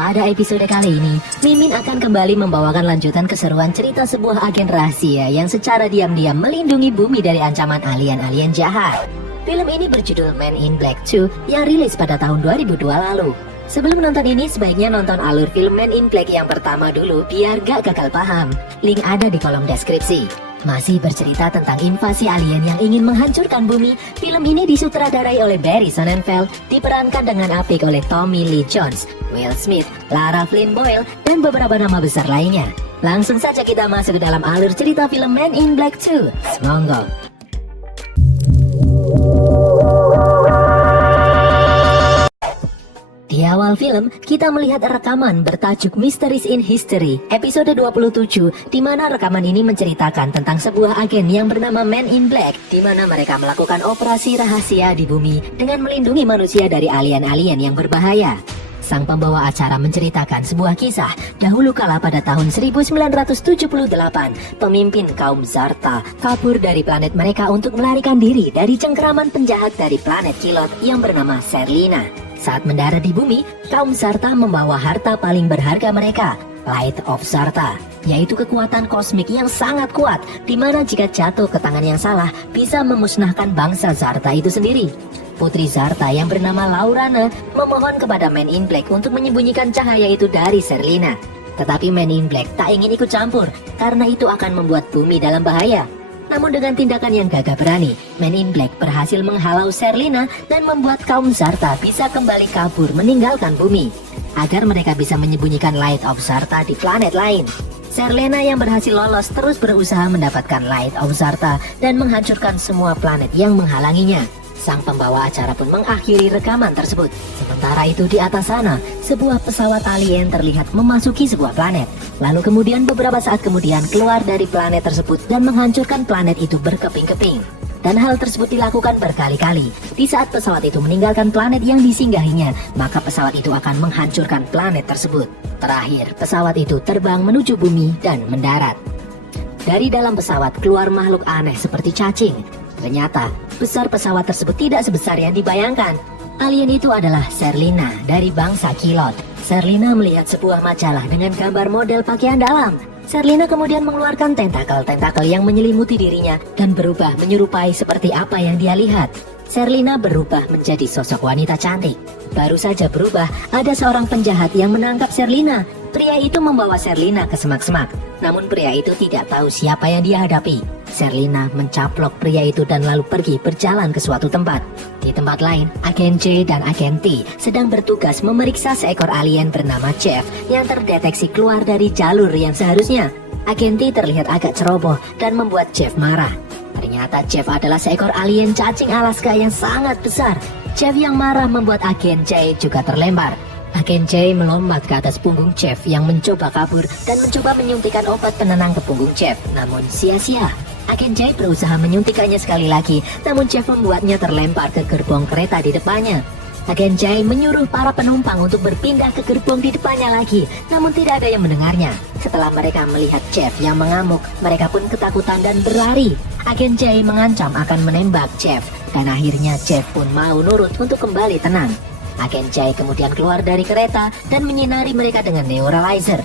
Pada episode kali ini, Mimin akan kembali membawakan lanjutan keseruan cerita sebuah agen rahasia yang secara diam-diam melindungi bumi dari ancaman alien-alien jahat. Film ini berjudul Men in Black 2 yang rilis pada tahun 2002 lalu. Sebelum nonton ini, sebaiknya nonton alur film Men in Black yang pertama dulu biar gak gagal paham. Link ada di kolom deskripsi. Masih bercerita tentang invasi alien yang ingin menghancurkan bumi, film ini disutradarai oleh Barry Sonnenfeld, diperankan dengan apik oleh Tommy Lee Jones, Will Smith, Lara Flynn Boyle, dan beberapa nama besar lainnya. Langsung saja kita masuk ke dalam alur cerita film Men in Black 2. Monggo. Di awal film, kita melihat rekaman bertajuk Mysteries in History, episode 27, di mana rekaman ini menceritakan tentang sebuah agen yang bernama Men in Black, di mana mereka melakukan operasi rahasia di bumi dengan melindungi manusia dari alien-alien yang berbahaya. Sang pembawa acara menceritakan sebuah kisah dahulu kala pada tahun 1978, pemimpin kaum Zarta kabur dari planet mereka untuk melarikan diri dari cengkeraman penjahat dari planet Kilot yang bernama Serlina. Saat mendarat di bumi, kaum Zarta membawa harta paling berharga mereka, Light of Zarta, yaitu kekuatan kosmik yang sangat kuat, di mana jika jatuh ke tangan yang salah, bisa memusnahkan bangsa Zarta itu sendiri. Putri Zarta yang bernama Laurana memohon kepada Men in Black untuk menyembunyikan cahaya itu dari Serlina. Tetapi Men in Black tak ingin ikut campur, karena itu akan membuat bumi dalam bahaya. Namun dengan tindakan yang gagah berani, Men in Black berhasil menghalau Serlina dan membuat kaum Zarta bisa kembali kabur meninggalkan bumi, agar mereka bisa menyembunyikan Light of Zarta di planet lain. Serlina yang berhasil lolos terus berusaha mendapatkan Light of Zarta dan menghancurkan semua planet yang menghalanginya. Sang pembawa acara pun mengakhiri rekaman tersebut. Sementara itu di atas sana, sebuah pesawat alien terlihat memasuki sebuah planet. Lalu kemudian beberapa saat kemudian keluar dari planet tersebut dan menghancurkan planet itu berkeping-keping. Dan hal tersebut dilakukan berkali-kali. Di saat pesawat itu meninggalkan planet yang disinggahinya, maka pesawat itu akan menghancurkan planet tersebut. Terakhir, pesawat itu terbang menuju bumi dan mendarat. Dari dalam pesawat keluar makhluk aneh seperti cacing. Ternyata, besar pesawat tersebut tidak sebesar yang dibayangkan. Alien itu adalah Serlina dari bangsa Kilot. Serlina melihat sebuah majalah dengan gambar model pakaian dalam. Serlina kemudian mengeluarkan tentakel-tentakel yang menyelimuti dirinya dan berubah menyerupai seperti apa yang dia lihat. Serlina berubah menjadi sosok wanita cantik. Baru saja berubah, ada seorang penjahat yang menangkap Serlina. Pria itu membawa Serlina ke semak-semak. Namun pria itu tidak tahu siapa yang dia hadapi. Serlina mencaplok pria itu dan lalu pergi berjalan ke suatu tempat. Di tempat lain, Agen J dan Agen T sedang bertugas memeriksa seekor alien bernama Jeff yang terdeteksi keluar dari jalur yang seharusnya. Agen T terlihat agak ceroboh dan membuat Jeff marah. Ternyata Jeff adalah seekor alien cacing Alaska yang sangat besar. Jeff yang marah membuat Agen J juga terlempar. Agen J melompat ke atas punggung Jeff yang mencoba kabur dan mencoba menyuntikkan obat penenang ke punggung Jeff, namun sia-sia. Agen J berusaha menyuntikannya sekali lagi, namun Jeff membuatnya terlempar ke gerbong kereta di depannya. Agen J menyuruh para penumpang untuk berpindah ke gerbong di depannya lagi, namun tidak ada yang mendengarnya. Setelah mereka melihat Jeff yang mengamuk, mereka pun ketakutan dan berlari. Agen J mengancam akan menembak Jeff, dan akhirnya Jeff pun mau nurut untuk kembali tenang. Agen J kemudian keluar dari kereta dan menyinari mereka dengan neuralizer.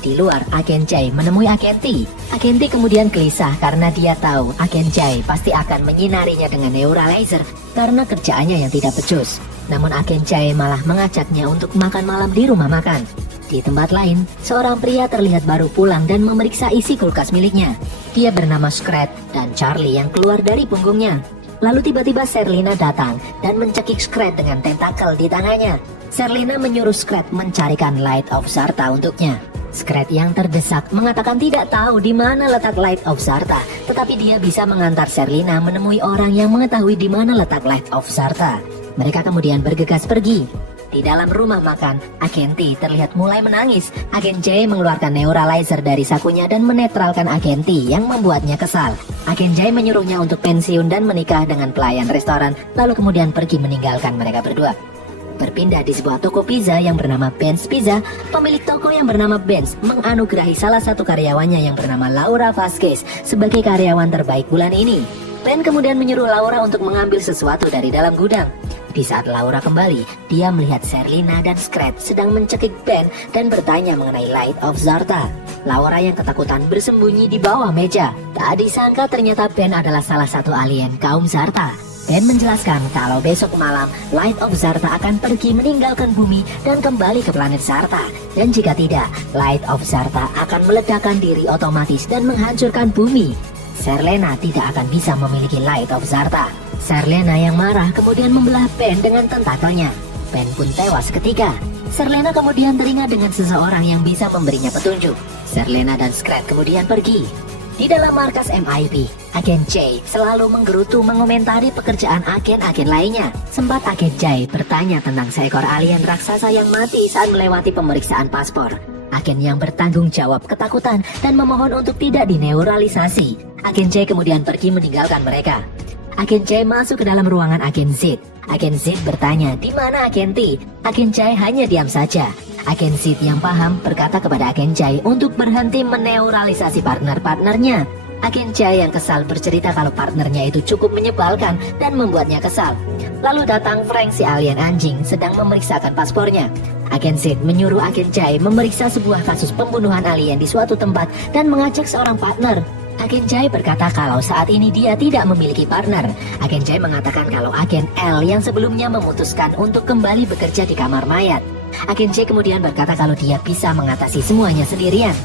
Di luar, Agen J menemui Agen T. Agen T kemudian gelisah karena dia tahu Agen J pasti akan menyinarinya dengan neuralizer karena kerjaannya yang tidak becus. Namun Agen J malah mengajaknya untuk makan malam di rumah makan. Di tempat lain, seorang pria terlihat baru pulang dan memeriksa isi kulkas miliknya. Dia bernama Scrat dan Charlie yang keluar dari punggungnya. Lalu tiba-tiba Serlina datang dan mencekik Scrat dengan tentakel di tangannya. Serlina menyuruh Scrat mencarikan Light of Zarta untuknya. Scrat yang terdesak mengatakan tidak tahu di mana letak Light of Zarta, tetapi dia bisa mengantar Serlina menemui orang yang mengetahui di mana letak Light of Zarta. Mereka kemudian bergegas pergi. Di dalam rumah makan, Agen T terlihat mulai menangis. Agen J mengeluarkan neuralizer dari sakunya dan menetralkan Agen T yang membuatnya kesal. Agen J menyuruhnya untuk pensiun dan menikah dengan pelayan restoran, lalu kemudian pergi meninggalkan mereka berdua. Berpindah di sebuah toko pizza yang bernama Ben's Pizza, pemilik toko yang bernama Ben's menganugerahi salah satu karyawannya yang bernama Laura Vasquez sebagai karyawan terbaik bulan ini. Ben kemudian menyuruh Laura untuk mengambil sesuatu dari dalam gudang. Di saat Laura kembali, dia melihat Serlina dan Scrat sedang mencekik Ben dan bertanya mengenai Light of Zarta. Laura yang ketakutan bersembunyi di bawah meja. Tak disangka ternyata Ben adalah salah satu alien kaum Zarta. Ben menjelaskan kalau besok malam Light of Zarta akan pergi meninggalkan bumi dan kembali ke planet Zarta. Dan jika tidak, Light of Zarta akan meledakkan diri otomatis dan menghancurkan bumi. Serlina tidak akan bisa memiliki Light of Zarta. Serlina yang marah kemudian membelah Ben dengan tentakelnya. Ben pun tewas seketika. Serlina kemudian teringat dengan seseorang yang bisa memberinya petunjuk. Serlina dan Scrat kemudian pergi. Di dalam markas MIB, Agen J selalu menggerutu mengomentari pekerjaan agen-agen lainnya. Sempat Agen J bertanya tentang seekor alien raksasa yang mati saat melewati pemeriksaan paspor. Agen yang bertanggung jawab ketakutan dan memohon untuk tidak dineuralisasi. Agen J kemudian pergi meninggalkan mereka. Agen J masuk ke dalam ruangan Agen Z. Agen Z bertanya, di mana Agen T? Agen J hanya diam saja. Agen Z yang paham berkata kepada Agen J untuk berhenti meneuralisasi partner-partnernya. Agen J yang kesal bercerita kalau partnernya itu cukup menyebalkan dan membuatnya kesal. Lalu datang Frank si alien anjing sedang memeriksakan paspornya. Agen Z menyuruh Agen J memeriksa sebuah kasus pembunuhan alien di suatu tempat dan mengajak seorang partner. Agen J berkata kalau saat ini dia tidak memiliki partner. Agen J mengatakan kalau Agen L yang sebelumnya memutuskan untuk kembali bekerja di kamar mayat. Agen J kemudian berkata kalau dia bisa mengatasi semuanya sendirian.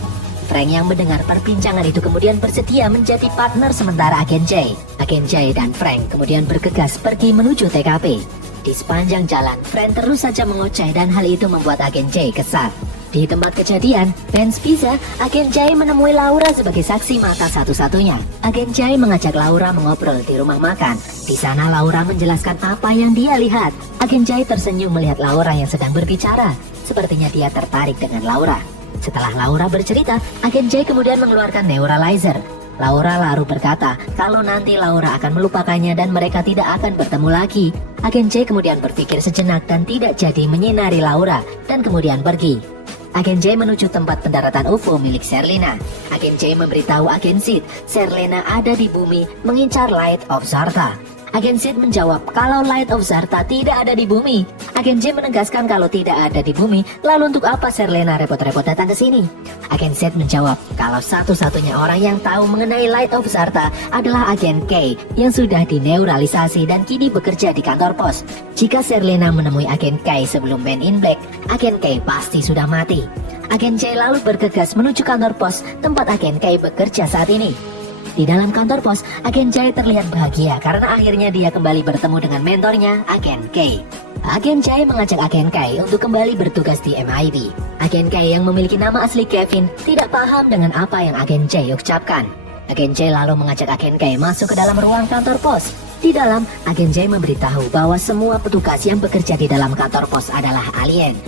Frank yang mendengar perbincangan itu kemudian bersedia menjadi partner sementara Agen J. Agen J dan Frank kemudian bergegas pergi menuju TKP. Di sepanjang jalan, Frank terus saja mengoceh dan hal itu membuat Agen J kesal. Di tempat kejadian, Ben's Pizza, Agen J menemui Laura sebagai saksi mata satu-satunya. Agen J mengajak Laura mengobrol di rumah makan. Di sana Laura menjelaskan apa yang dia lihat. Agen J tersenyum melihat Laura yang sedang berbicara. Sepertinya dia tertarik dengan Laura. Setelah Laura bercerita, Agen J kemudian mengeluarkan neuralizer. Laura lalu berkata kalau nanti Laura akan melupakannya dan mereka tidak akan bertemu lagi. Agen J kemudian berpikir sejenak dan tidak jadi menyinari Laura dan kemudian pergi. Agen J menuju tempat pendaratan UFO milik Serlina. Agen J memberitahu Agen Z, Serlina ada di bumi mengincar Light of Zarta. Agen Z menjawab kalau Light of Zarta tidak ada di bumi. Agen J menegaskan kalau tidak ada di bumi, lalu untuk apa Serlina repot-repot datang ke sini? Agen Z menjawab kalau satu-satunya orang yang tahu mengenai Light of Zarta adalah Agen K yang sudah dineuralisasi dan kini bekerja di kantor pos. Jika Serlina menemui Agen K sebelum Men in Black, Agen K pasti sudah mati. Agen J lalu bergegas menuju kantor pos tempat Agen K bekerja saat ini. Di dalam kantor pos, Agen J terlihat bahagia karena akhirnya dia kembali bertemu dengan mentornya, Agen K. Agen J mengajak Agen K untuk kembali bertugas di MIB. Agen K yang memiliki nama asli Kevin tidak paham dengan apa yang Agen J ucapkan. Agen J lalu mengajak Agen K masuk ke dalam ruang kantor pos. Di dalam, Agen J memberitahu bahwa semua petugas yang bekerja di dalam kantor pos adalah alien.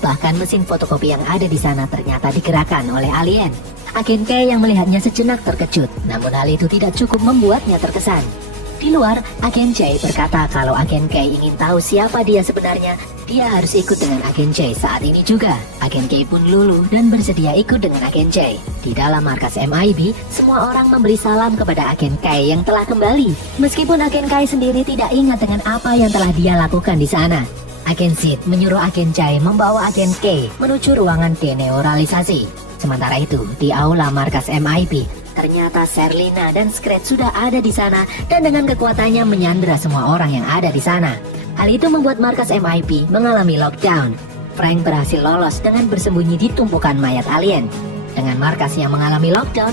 Bahkan mesin fotokopi yang ada di sana ternyata digerakkan oleh alien. Agen K yang melihatnya sejenak terkejut, namun hal itu tidak cukup membuatnya terkesan. Di luar, Agen J berkata kalau Agen K ingin tahu siapa dia sebenarnya, dia harus ikut dengan Agen J saat ini juga. Agen K pun luluh dan bersedia ikut dengan Agen J. Di dalam markas MIB, semua orang memberi salam kepada Agen K yang telah kembali. Meskipun Agen K sendiri tidak ingat dengan apa yang telah dia lakukan di sana. Agen Z menyuruh Agen J membawa Agen K menuju ruangan deneuralisasi. Sementara itu, di aula markas MIB, ternyata Serlina dan Scrat sudah ada di sana dan dengan kekuatannya menyandera semua orang yang ada di sana. Hal itu membuat markas MIB mengalami lockdown. Frank berhasil lolos dengan bersembunyi di tumpukan mayat alien. Dengan markas yang mengalami lockdown,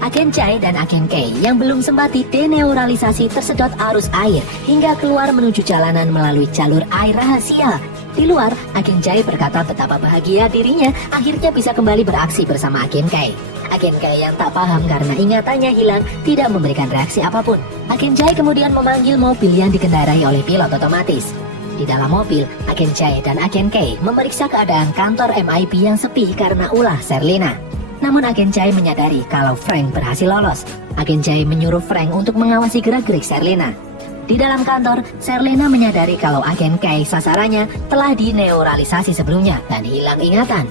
Agen J dan Agen K yang belum sempat deneuralisasi tersedot arus air hingga keluar menuju jalanan melalui jalur air rahasia. Di luar, Agen J berkata betapa bahagia dirinya akhirnya bisa kembali beraksi bersama Agen K. Agen K yang tak paham karena ingatannya hilang tidak memberikan reaksi apapun. Agen J kemudian memanggil mobil yang dikendarai oleh pilot otomatis. Di dalam mobil, Agen J dan Agen K memeriksa keadaan kantor MIB yang sepi karena ulah Serlina. Namun Agen J menyadari kalau Frank berhasil lolos. Agen J menyuruh Frank untuk mengawasi gerak-gerik Serlina. Di dalam kantor, Serlina menyadari kalau Agen K sasarannya telah dineuralisasi sebelumnya dan hilang ingatan.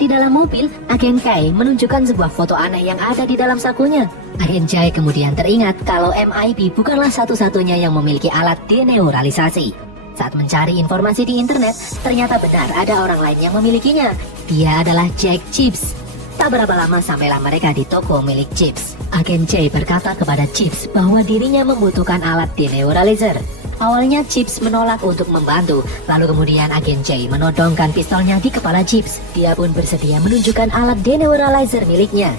Di dalam mobil, Agen K menunjukkan sebuah foto aneh yang ada di dalam sakunya. Agen Jai kemudian teringat kalau MIB bukanlah satu-satunya yang memiliki alat deneuralisasi. Saat mencari informasi di internet, ternyata benar ada orang lain yang memilikinya. Dia adalah Jack Chips. Tak berapa lama sampailah mereka di toko milik Chips. Agen Jai berkata kepada Chips bahwa dirinya membutuhkan alat deneuralizer. Awalnya Chips menolak untuk membantu, lalu kemudian Agen Jai menodongkan pistolnya di kepala Chips. Dia pun bersedia menunjukkan alat deneuralizer miliknya.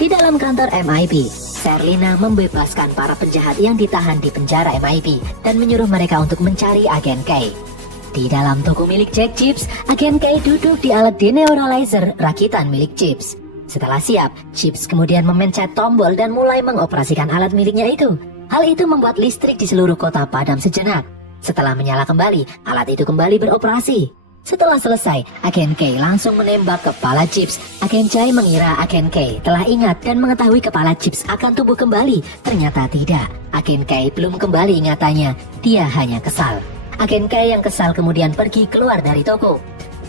Di dalam kantor MIB, Serlina membebaskan para penjahat yang ditahan di penjara MIB dan menyuruh mereka untuk mencari Agen K. Di dalam toko milik Jack Chips, Agen K duduk di alat deneuralizer rakitan milik Chips. Setelah siap, Chips kemudian memencet tombol dan mulai mengoperasikan alat miliknya itu. Hal itu membuat listrik di seluruh kota padam sejenak. Setelah menyala kembali, alat itu kembali beroperasi. Setelah selesai, Agen K langsung menembak kepala Chips. Agen Jai mengira Agen K telah ingat dan mengetahui kepala Chips akan tumbuh kembali. Ternyata tidak. Agen K belum kembali ingatannya. Dia hanya kesal. Agen K yang kesal kemudian pergi keluar dari toko.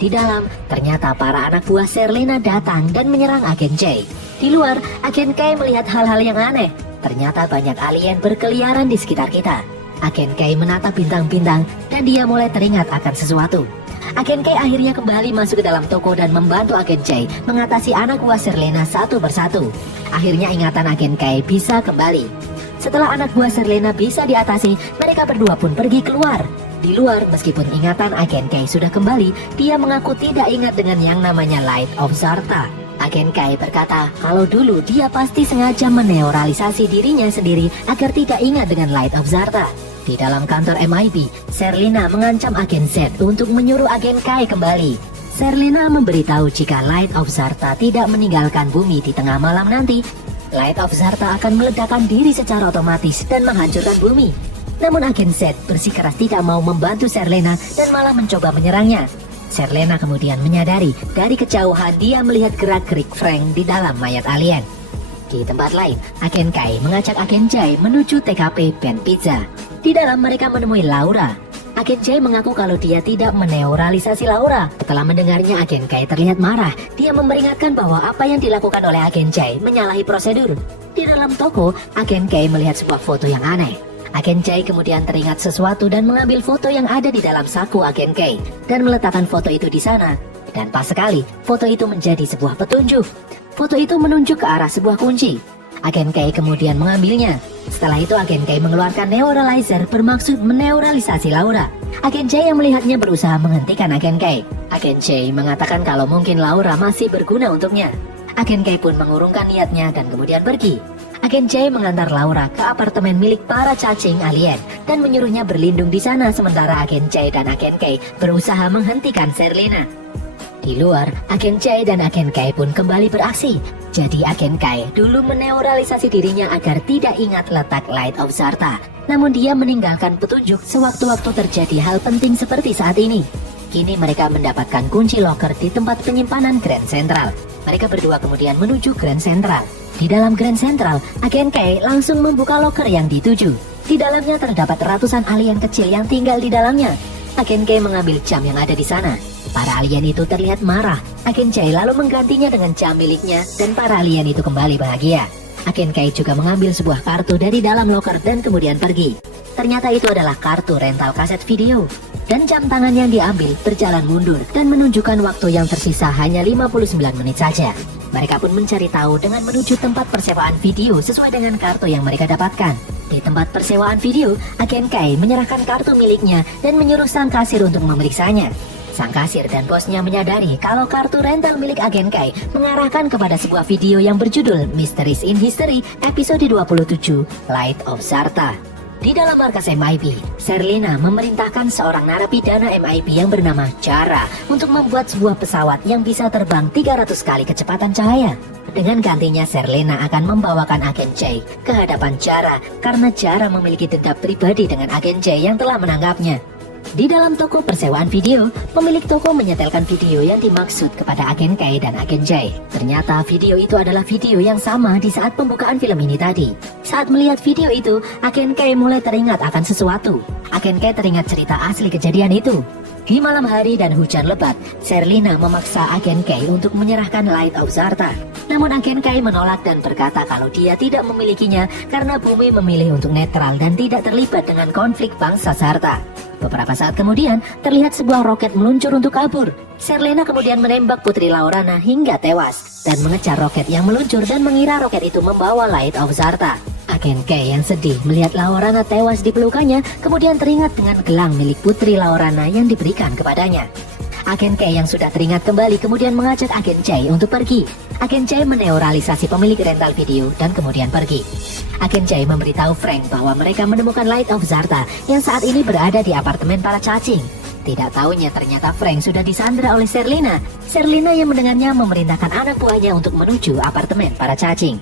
Di dalam, ternyata para anak buah Serlina datang dan menyerang Agen Jai. Di luar, Agen K melihat hal-hal yang aneh. Ternyata banyak alien berkeliaran di sekitar kita. Agen K menatap bintang-bintang dan dia mulai teringat akan sesuatu. Agen K akhirnya kembali masuk ke dalam toko dan membantu Agen Jai mengatasi anak buah Serlina satu persatu. Akhirnya ingatan Agen K bisa kembali. Setelah anak buah Serlina bisa diatasi, mereka berdua pun pergi keluar. Di luar, meskipun ingatan Agen K sudah kembali, dia mengaku tidak ingat dengan yang namanya Light of Zarta. Agen K berkata kalau dulu dia pasti sengaja meneuralisasi dirinya sendiri agar tidak ingat dengan Light of Zarta. Di dalam kantor MIB, Serlina mengancam Agen Z untuk menyuruh Agen K kembali. Serlina memberitahu jika Light of Zarta tidak meninggalkan bumi di tengah malam nanti, Light of Zarta akan meledakkan diri secara otomatis dan menghancurkan bumi. Namun Agen Z bersikeras tidak mau membantu Serlina dan malah mencoba menyerangnya. Serlina kemudian menyadari dari kejauhan dia melihat gerak-gerik Frank di dalam mayat alien. Di tempat lain, Agen K mengajak Agen Jai menuju TKP Ben Pizza. Di dalam mereka menemui Laura. Agen Jai mengaku kalau dia tidak meneuralisasi Laura. Setelah mendengarnya, Agen K terlihat marah. Dia memperingatkan bahwa apa yang dilakukan oleh Agen Jai menyalahi prosedur. Di dalam toko, Agen K melihat sebuah foto yang aneh. Agen Jai kemudian teringat sesuatu dan mengambil foto yang ada di dalam saku Agen K dan meletakkan foto itu di sana. Dan pas sekali, foto itu menjadi sebuah petunjuk. Foto itu menunjuk ke arah sebuah kunci. Agen K kemudian mengambilnya. Setelah itu Agen K mengeluarkan neuralizer bermaksud meneuralisasi Laura. Agen Jai yang melihatnya berusaha menghentikan Agen K. Agen Jai mengatakan kalau mungkin Laura masih berguna untuknya. Agen K pun mengurungkan niatnya dan kemudian pergi. Agen Jai mengantar Laura ke apartemen milik para cacing alien dan menyuruhnya berlindung di sana sementara Agen Jai dan Agen K berusaha menghentikan Serlina. Di luar, Agen Jai dan Agen K pun kembali beraksi. Jadi Agen K dulu meneuralisasi dirinya agar tidak ingat letak Light of Zarta. Namun dia meninggalkan petunjuk sewaktu-waktu terjadi hal penting seperti saat ini. Kini mereka mendapatkan kunci locker di tempat penyimpanan Grand Central. Mereka berdua kemudian menuju Grand Central. Di dalam Grand Central, Agen K langsung membuka locker yang dituju. Di dalamnya terdapat ratusan alien kecil yang tinggal di dalamnya. Agen K mengambil jam yang ada di sana. Para alien itu terlihat marah. Agen Jai lalu menggantinya dengan jam miliknya dan para alien itu kembali bahagia. Agen K juga mengambil sebuah kartu dari dalam locker dan kemudian pergi. Ternyata itu adalah kartu rental kaset video. Dan jam tangan yang diambil berjalan mundur dan menunjukkan waktu yang tersisa hanya 59 menit saja. Mereka pun mencari tahu dengan menuju tempat persewaan video sesuai dengan kartu yang mereka dapatkan. Di tempat persewaan video, Agen K menyerahkan kartu miliknya dan menyuruh sang kasir untuk memeriksanya. Sang kasir dan bosnya menyadari kalau kartu rental milik Agen K mengarahkan kepada sebuah video yang berjudul Mysteries in History episode 27 Light of Zarta. Di dalam markas MIB, Serlina memerintahkan seorang narapidana MIB yang bernama Chara untuk membuat sebuah pesawat yang bisa terbang 300 kali kecepatan cahaya. Dengan gantinya, Serlina akan membawakan Agen Jai ke hadapan Chara karena Chara memiliki dendam pribadi dengan Agen Jai yang telah menangkapnya. Di dalam toko persewaan video, pemilik toko menyetelkan video yang dimaksud kepada Agen K dan Agen Jai. Ternyata video itu adalah video yang sama di saat pembukaan film ini tadi. Saat melihat video itu, Agen K mulai teringat akan sesuatu. Agen K teringat cerita asli kejadian itu. Di malam hari dan hujan lebat, Serlina memaksa agen Kay untuk menyerahkan Light of Zarta. Namun agen Kay menolak dan berkata kalau dia tidak memilikinya karena bumi memilih untuk netral dan tidak terlibat dengan konflik bangsa Zarta. Beberapa saat kemudian, terlihat sebuah roket meluncur untuk kabur. Serlina kemudian menembak Putri Laurana hingga tewas dan mengejar roket yang meluncur dan mengira roket itu membawa Light of Zarta. Agen Kay yang sedih melihat Laurana tewas di pelukannya, kemudian teringat dengan gelang milik Putri Laurana yang diberikan kepadanya. Agen Kay yang sudah teringat kembali kemudian mengajak Agen Jay untuk pergi. Agen Jay meneoralisasi pemilik rental video dan kemudian pergi. Agen Jay memberitahu Frank bahwa mereka menemukan Light of Zarta yang saat ini berada di apartemen para cacing. Tidak tahunya ternyata Frank sudah disandra oleh Serlina. Serlina yang mendengarnya memerintahkan anak buahnya untuk menuju apartemen para cacing.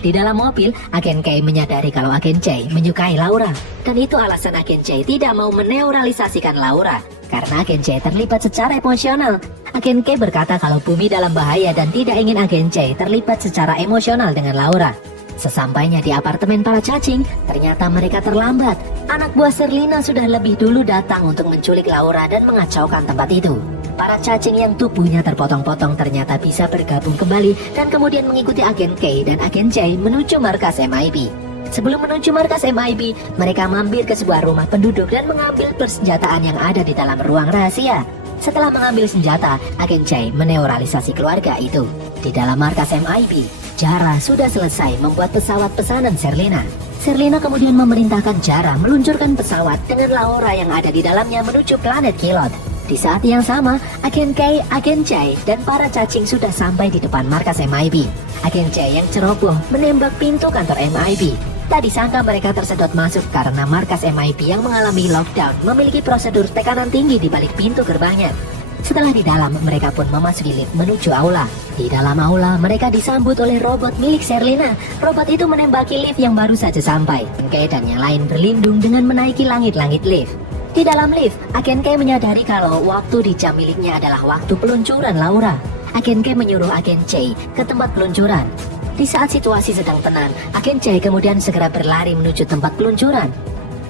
Di dalam mobil, Agen Kay menyadari kalau Agen Jay menyukai Laura. Dan itu alasan Agen Jay tidak mau meneoralisasikan Laura, karena Agen Jay terlibat secara emosional. Agen Kay berkata kalau bumi dalam bahaya dan tidak ingin Agen Jay terlibat secara emosional dengan Laura. Sesampainya di apartemen para cacing, ternyata mereka terlambat. Anak buah Serlina sudah lebih dulu datang untuk menculik Laura dan mengacaukan tempat itu. Para cacing yang tubuhnya terpotong-potong ternyata bisa bergabung kembali dan kemudian mengikuti Agen Kay dan Agen Jay menuju markas MIB. Sebelum menuju markas MIB, mereka mampir ke sebuah rumah penduduk dan mengambil persenjataan yang ada di dalam ruang rahasia. Setelah mengambil senjata, Agen Jay meneoralisasi keluarga itu. Di dalam markas MIB, Jara sudah selesai membuat pesawat pesanan Serlina. Serlina kemudian memerintahkan Jara meluncurkan pesawat dengan Laura yang ada di dalamnya menuju planet Kilot. Di saat yang sama, Agen Kay, Agen Jay, dan para cacing sudah sampai di depan markas MIB. Agen Jay yang ceroboh menembak pintu kantor MIB. Tak disangka mereka tersedot masuk karena markas MIB yang mengalami lockdown memiliki prosedur tekanan tinggi di balik pintu gerbangnya. Setelah di dalam, mereka pun memasuki lift menuju aula. Di dalam aula, mereka disambut oleh robot milik Serlina. Robot itu menembaki lift yang baru saja sampai. Kay dan yang lain berlindung dengan menaiki langit-langit lift. Di dalam lift, Agen Kay menyadari kalau waktu di jam miliknya adalah waktu peluncuran Laura. Agen Kay menyuruh Agen Jay ke tempat peluncuran. Di saat situasi sedang tenang, Agen Jay kemudian segera berlari menuju tempat peluncuran.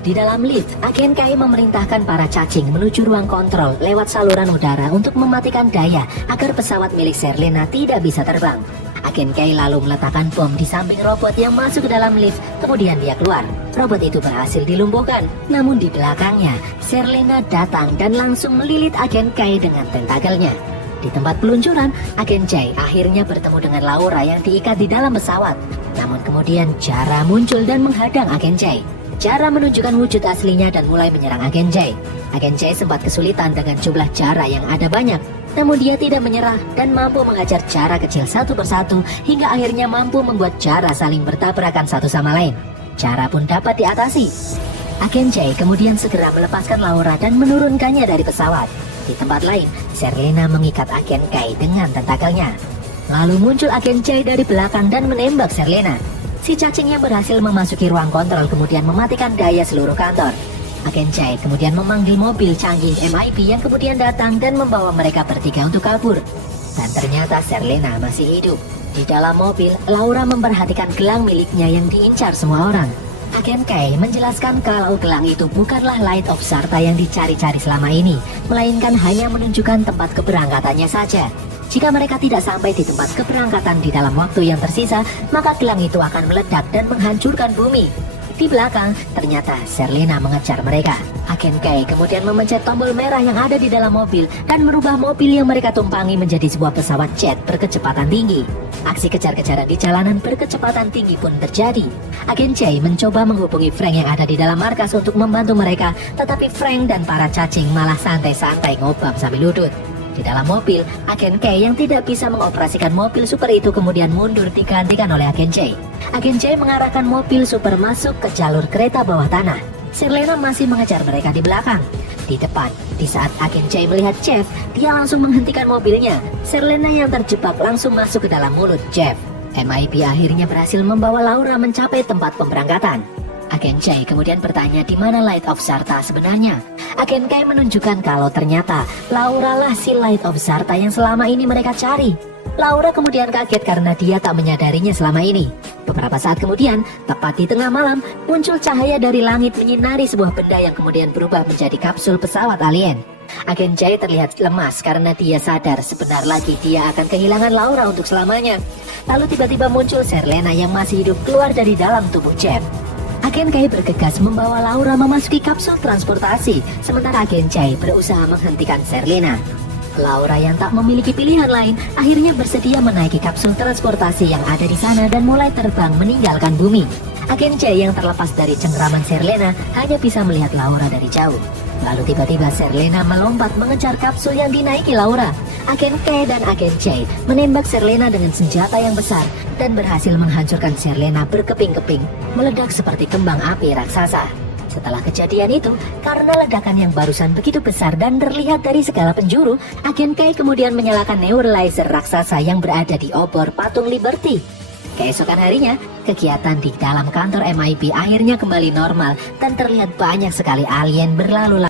Di dalam lift, Agen Kay memerintahkan para cacing menuju ruang kontrol lewat saluran udara untuk mematikan daya agar pesawat milik Serlina tidak bisa terbang. Agen Kay lalu meletakkan bom di samping robot yang masuk ke dalam lift, kemudian dia keluar. Robot itu berhasil dilumpuhkan, namun di belakangnya, Serlina datang dan langsung melilit Agen Kay dengan tentakelnya. Di tempat peluncuran, Agen Jay akhirnya bertemu dengan Laura yang diikat di dalam pesawat. Namun kemudian Jara muncul dan menghadang Agen Jay. Jara menunjukkan wujud aslinya dan mulai menyerang Agen Jay. Agen Jay sempat kesulitan dengan jumlah Jara yang ada banyak. Namun dia tidak menyerah dan mampu menghajar Jara kecil satu persatu hingga akhirnya mampu membuat Jara saling bertabrakan satu sama lain. Jara pun dapat diatasi. Agen Jay kemudian segera melepaskan Laura dan menurunkannya dari pesawat. Di tempat lain, Serlina mengikat Agen Kay dengan tentakelnya. Lalu muncul Agen Jay dari belakang dan menembak Serlina. Si cacing yang berhasil memasuki ruang kontrol kemudian mematikan daya seluruh kantor. Agen Jay kemudian memanggil mobil canggih MIB yang kemudian datang dan membawa mereka bertiga untuk kabur. Dan ternyata Serlina masih hidup. Di dalam mobil, Laura memperhatikan gelang miliknya yang diincar semua orang. Agen Kay menjelaskan kalau gelang itu bukanlah Light of Zarta yang dicari-cari selama ini, melainkan hanya menunjukkan tempat keberangkatannya saja. Jika mereka tidak sampai di tempat keberangkatan di dalam waktu yang tersisa, maka gelang itu akan meledak dan menghancurkan bumi. Di belakang, ternyata Serlina mengejar mereka. Agen Kay kemudian memencet tombol merah yang ada di dalam mobil dan merubah mobil yang mereka tumpangi menjadi sebuah pesawat jet berkecepatan tinggi. Aksi kejar-kejaran di jalanan berkecepatan tinggi pun terjadi. Agen Jay mencoba menghubungi Frank yang ada di dalam markas untuk membantu mereka, tetapi Frank dan para cacing malah santai-santai ngobam sambil udut. Di dalam mobil, Agen Kay yang tidak bisa mengoperasikan mobil super itu kemudian mundur digantikan oleh Agen Jay. Agen Jay mengarahkan mobil super masuk ke jalur kereta bawah tanah. Serlina masih mengejar mereka di belakang. Di depan, di saat Agen Jay melihat Jeff, dia langsung menghentikan mobilnya. Serlina yang terjebak langsung masuk ke dalam mulut Jeff. MIB akhirnya berhasil membawa Laura mencapai tempat pemberangkatan. Agen Jay kemudian bertanya di mana Light of Zarta sebenarnya. Agen Kay menunjukkan kalau ternyata Laura lah si Light of Zarta yang selama ini mereka cari. Laura kemudian kaget karena dia tak menyadarinya selama ini. Beberapa saat kemudian, tepat di tengah malam, muncul cahaya dari langit menyinari sebuah benda yang kemudian berubah menjadi kapsul pesawat alien. Agen Jay terlihat lemas karena dia sadar sebentar lagi dia akan kehilangan Laura untuk selamanya. Lalu tiba-tiba muncul Serlena yang masih hidup keluar dari dalam tubuh Jeff. Agen Kay bergegas membawa Laura memasuki kapsul transportasi, sementara Agen Jay berusaha menghentikan Serlena. Laura yang tak memiliki pilihan lain akhirnya bersedia menaiki kapsul transportasi yang ada di sana dan mulai terbang meninggalkan bumi. Agen Jay yang terlepas dari cengkraman Serlena hanya bisa melihat Laura dari jauh. Lalu tiba-tiba Serlena melompat mengejar kapsul yang dinaiki Laura. Agen K dan Agen Jay menembak Serlena dengan senjata yang besar dan berhasil menghancurkan Serlena berkeping-keping, meledak seperti kembang api raksasa. Setelah kejadian itu, karena ledakan yang barusan begitu besar dan terlihat dari segala penjuru, Agen K kemudian menyalakan neuralizer raksasa yang berada di obor patung Liberty. Keesokan harinya, kegiatan di dalam kantor MIB akhirnya kembali normal dan terlihat banyak sekali alien berlalu lalang.